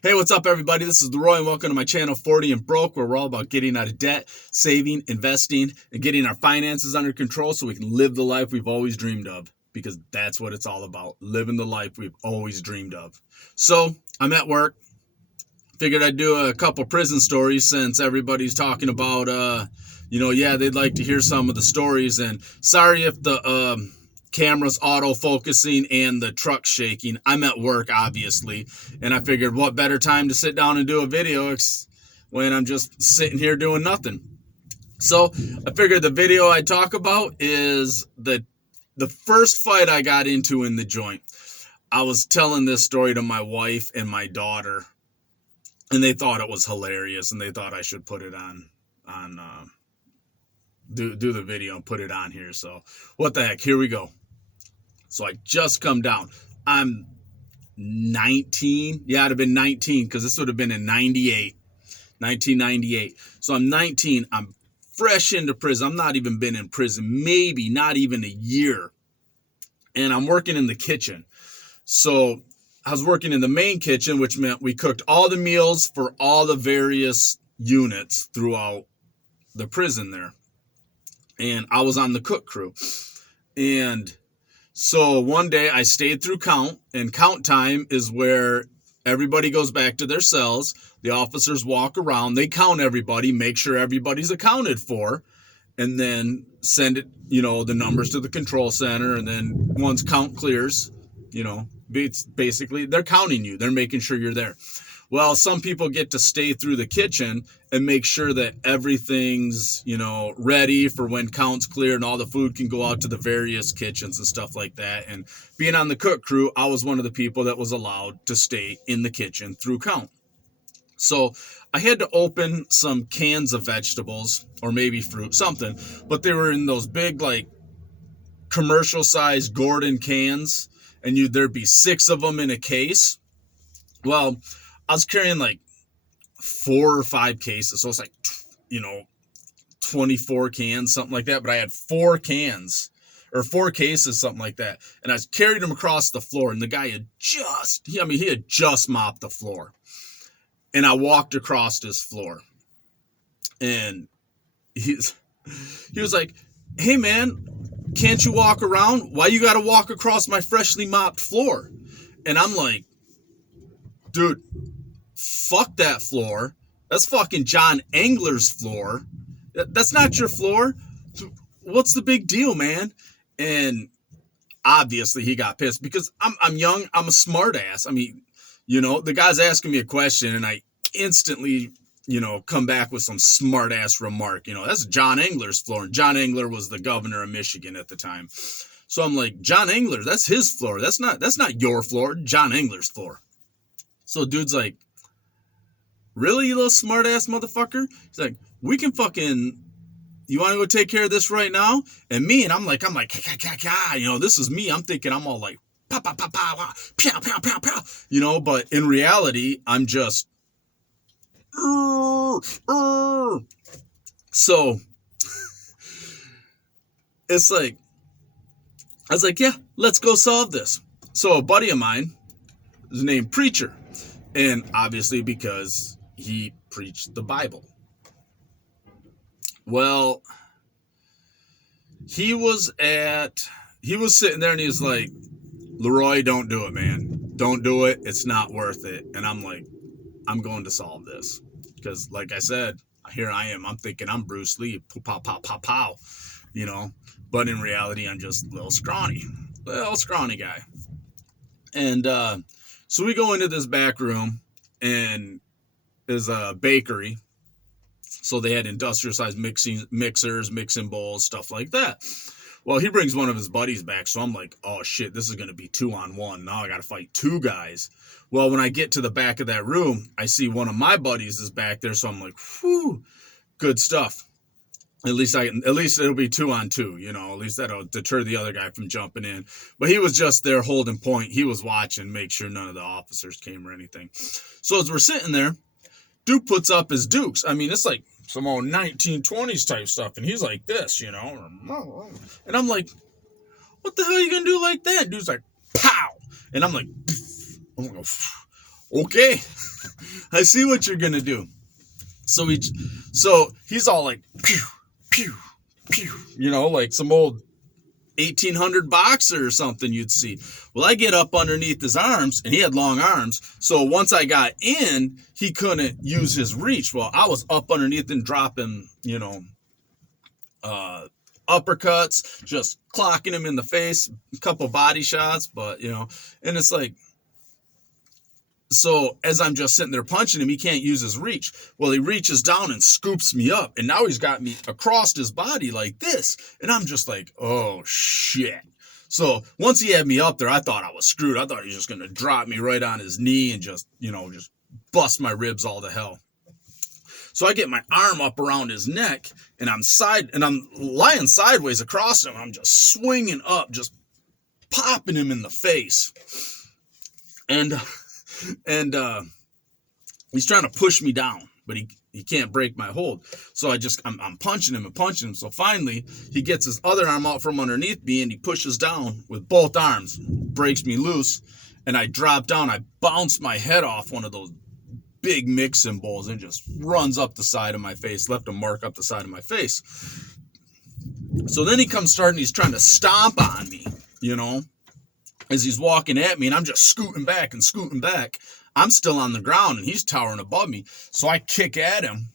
Hey, what's up, everybody? This is Leroy, and welcome to my channel 40 and Broke, where we're all about getting out of debt, saving, investing, and getting our finances under control so we can live the life we've always dreamed of. Because that's what it's all about, living the life we've always dreamed of. So, I'm at work. Figured I'd do a couple prison stories since everybody's talking about, they'd like to hear some of the stories. And sorry if the camera's auto-focusing and the truck's shaking. I'm at work, obviously, and I figured what better time to sit down and do a video when I'm just sitting here doing nothing. So I figured the video I'd talk about is the first fight I got into in the joint. I was telling this story to my wife and my daughter, and they thought it was hilarious, and they thought I should put it on do the video and put it on here. So what the heck, here we go. So I just come down. I'm 19. Yeah, I'd have been 19 because this would have been in 1998. So I'm 19. I'm fresh into prison. I'm not even been in prison, maybe not even a year. And I'm working in the kitchen. So I was working in the main kitchen, which meant we cooked all the meals for all the various units throughout the prison there. And I was on the cook crew. And so one day I stayed through count, and count time is where everybody goes back to their cells. The officers walk around, they count everybody, make sure everybody's accounted for, and then send it, the numbers to the control center. And then once count clears, basically they're counting you. They're making sure you're there. Well, some people get to stay through the kitchen and make sure that everything's, ready for when count's clear and all the food can go out to the various kitchens and stuff like that. And being on the cook crew, I was one of the people that was allowed to stay in the kitchen through count. So I had to open some cans of vegetables or maybe fruit, something, but they were in those big, commercial size Gordon cans, and there'd be 6 of them in a case. Well, I was carrying 4 or 5 cases. So it's 24 cans, something like that. But I had 4 cans or 4 cases, something like that. And I carried them across the floor. And the guy had he had just mopped the floor. And I walked across his floor. And he was like, "Hey, man, can't you walk around? Why you got to walk across my freshly mopped floor?" And I'm like, "Dude, fuck that floor. That's fucking John Engler's floor. That's not your floor. What's the big deal, man?" And obviously he got pissed because I'm young. I'm a smart ass. The guy's asking me a question and I instantly, come back with some smart ass remark. That's John Engler's floor. And John Engler was the governor of Michigan at the time. So I'm like, John Engler, that's his floor. That's not your floor. John Engler's floor. So dude's like, "Really, you little smart ass motherfucker?" He's like, "We can you want to go take care of this right now?" And I'm like, this is me. I'm thinking I'm all like, pow, pow, pow, pow, pow, pow, pow, pow, but in reality, I'm just, so it's like, I was like, yeah, let's go solve this. So a buddy of mine is named Preacher. And obviously because he preached the Bible. Well, he was sitting there and he was like, "Leroy, don't do it, man. Don't do it. It's not worth it." And I'm like, I'm going to solve this. Because like I said, here I am. I'm thinking I'm Bruce Lee. Pow, pow, pow, pow, But in reality, I'm just a little scrawny guy. And so we go into this back room, and there's a bakery. So they had industrial sized mixers, mixing bowls, stuff like that. Well, he brings one of his buddies back. So I'm like, oh shit, this is going to be 2-on-1. Now I got to fight 2 guys. Well, when I get to the back of that room, I see one of my buddies is back there. So I'm like, whew, good stuff. At least it'll be 2-on-2, at least that'll deter the other guy from jumping in. But he was just there holding point. He was watching, make sure none of the officers came or anything. So as we're sitting there, Duke puts up his dukes. It's like some old 1920s type stuff. And he's like this, And I'm like, what the hell are you going to do like that? Dude's like, pow. And I'm like, okay, I see what you're going to do. So he's all like, pew, pew, pew, like some old 1800 boxer or something you'd see. Well, I get up underneath his arms, and he had long arms. So once I got in, he couldn't use his reach. Well, I was up underneath and dropping, uppercuts, just clocking him in the face, a couple body shots, but, and it's like, so as I'm just sitting there punching him, he can't use his reach. Well, he reaches down and scoops me up, and now he's got me across his body like this, and I'm just like, oh, shit. So once he had me up there, I thought I was screwed. I thought he was just going to drop me right on his knee and just bust my ribs all to hell. So I get my arm up around his neck, and I'm lying sideways across him. I'm just swinging up, just popping him in the face. And he's trying to push me down, but he can't break my hold. So I'm punching him and punching him. So finally he gets his other arm out from underneath me, and he pushes down with both arms, breaks me loose, and I drop down. I bounce my head off one of those big mixing bowls and just runs up the side of my face, left a mark up the side of my face. So then he comes starting, he's trying to stomp on me, as he's walking at me, and I'm just scooting back. I'm still on the ground, and he's towering above me. So I kick at him,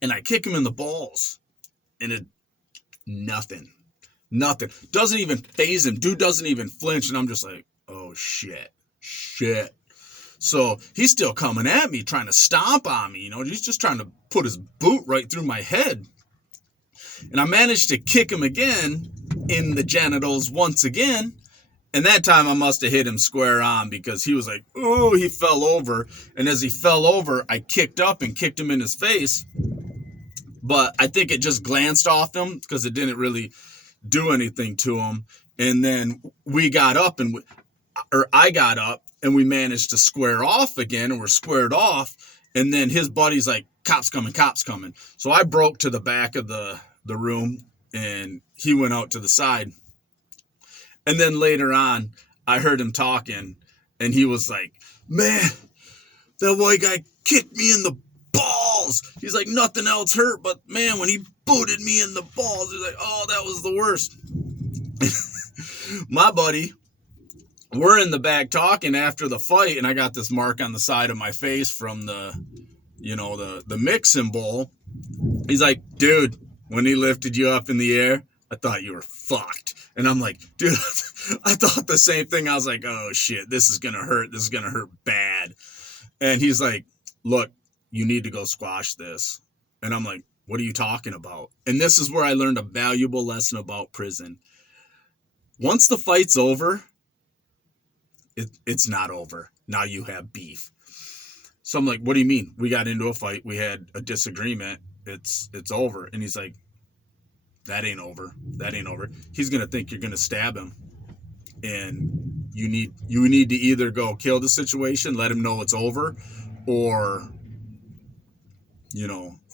and I kick him in the balls, and nothing. Doesn't even faze him. Dude doesn't even flinch, and I'm just like, oh, shit. So he's still coming at me, trying to stomp on me. He's just trying to put his boot right through my head. And I managed to kick him again in the genitals once again. And that time I must have hit him square on, because he was like, oh, he fell over. And as he fell over, I kicked up and kicked him in his face. But I think it just glanced off him, because it didn't really do anything to him. And then we got up, I got up, and we managed to square off again, and we're squared off. And then his buddy's like, cops coming. So I broke to the back of the room, and he went out to the side. And then later on, I heard him talking, and he was like, man, that white guy kicked me in the balls. He's like, nothing else hurt, but man, when he booted me in the balls, he's like, oh, that was the worst. My buddy, we're in the back talking after the fight, and I got this mark on the side of my face from the mixing bowl. He's like, dude, when he lifted you up in the air, I thought you were fucked. And I'm like, dude, I thought the same thing. I was like, oh shit, this is going to hurt. This is going to hurt bad. And he's like, look, you need to go squash this. And I'm like, what are you talking about? And this is where I learned a valuable lesson about prison. Once the fight's over, it's not over. Now you have beef. So I'm like, what do you mean? We got into a fight. We had a disagreement. It's over. And he's like, that ain't over. He's going to think you're going to stab him. And you need to either go kill the situation, let him know it's over, or,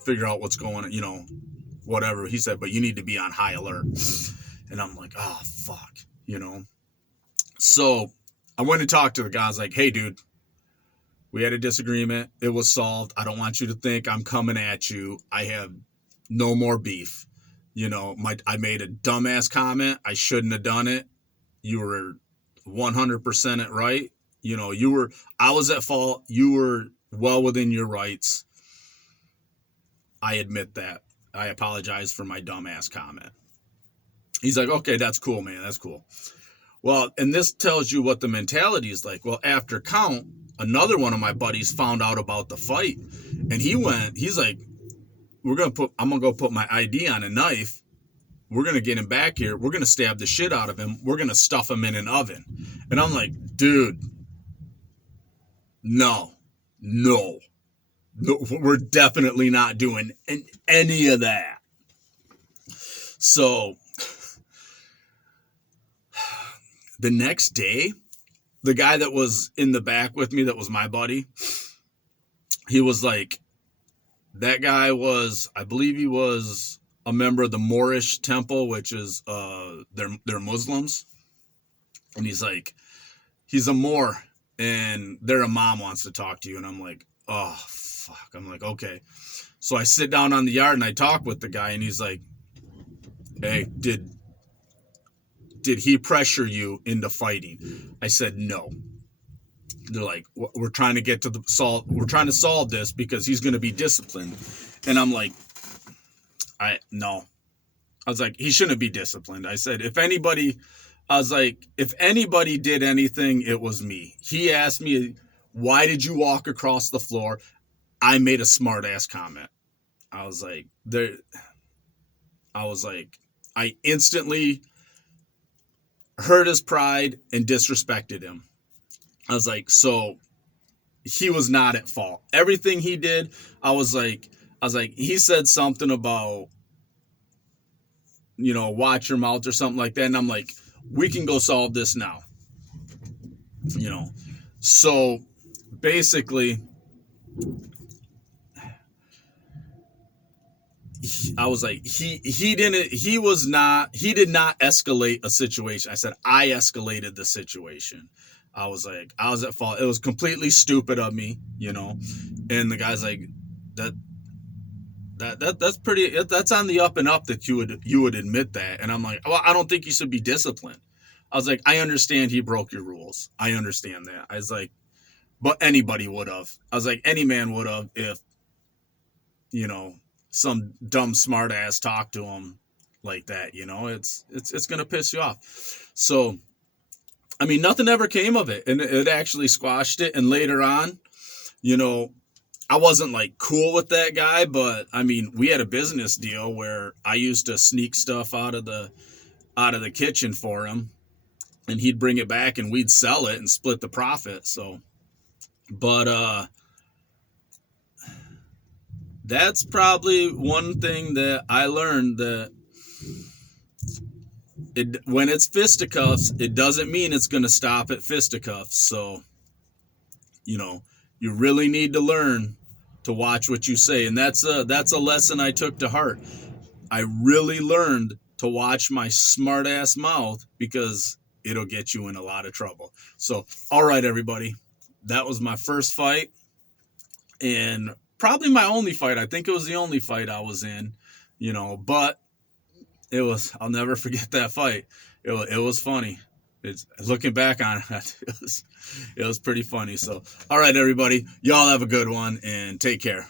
figure out what's going on, whatever. He said, but you need to be on high alert. And I'm like, oh, fuck, So I went and talked to the guy. I was like, hey, dude, we had a disagreement. It was solved. I don't want you to think I'm coming at you. I have no more beef. I made a dumbass comment. I shouldn't have done it. You were 100% it right. I was at fault. You were well within your rights. I admit that. I apologize for my dumbass comment. He's like, okay, that's cool, man. That's cool. Well, and this tells you what the mentality is like. Well, after count, another one of my buddies found out about the fight, and he's like, I'm going to go put my ID on a knife. We're going to get him back here. We're going to stab the shit out of him. We're going to stuff him in an oven. And I'm like, dude, no, we're definitely not doing any of that. So the next day, the guy that was in the back with me, that was my buddy, he was like, that guy was, I believe he was a member of the Moorish temple, which is, they're Muslims. And he's like, he's a Moor, and their mom wants to talk to you. And I'm like, oh, fuck. I'm like, okay. So I sit down on the yard and I talk with the guy, and he's like, hey, did he pressure you into fighting? I said, no. They're like, we're trying to get to the solve. We're trying to solve this because he's going to be disciplined. And I'm like, no. I was like, he shouldn't be disciplined. I said, if anybody did anything, it was me. He asked me, why did you walk across the floor? I made a smart ass comment. I was like, I instantly hurt his pride and disrespected him. I was like, so he was not at fault. Everything he did, I was like, he said something about, watch your mouth or something like that. And I'm like, we can go solve this now. So basically, I was like, he did not escalate a situation. I said, I escalated the situation. I was like, I was at fault. It was completely stupid of me, and the guy's like, that's pretty, that's on the up and up that you would admit that. And I'm like, well, I don't think you should be disciplined. I was like, I understand he broke your rules. I understand that. I was like, but anybody would have. I was like, any man would have if, some dumb smart ass talked to him like that, it's going to piss you off. So, I mean, nothing ever came of it, and it actually squashed it. And later on, I wasn't like cool with that guy, but I mean, we had a business deal where I used to sneak stuff out of the kitchen for him, and he'd bring it back and we'd sell it and split the profit. So, but, that's probably one thing that I learned, that when it's fisticuffs, it doesn't mean it's going to stop at fisticuffs. So, you really need to learn to watch what you say. And that's a lesson I took to heart. I really learned to watch my smart ass mouth, because it'll get you in a lot of trouble. So, all right, everybody, that was my first fight, and probably my only fight. I think it was the only fight I was in, but I'll never forget that fight. It was funny. It's looking back on it, it was pretty funny. So, all right, everybody, y'all have a good one and take care.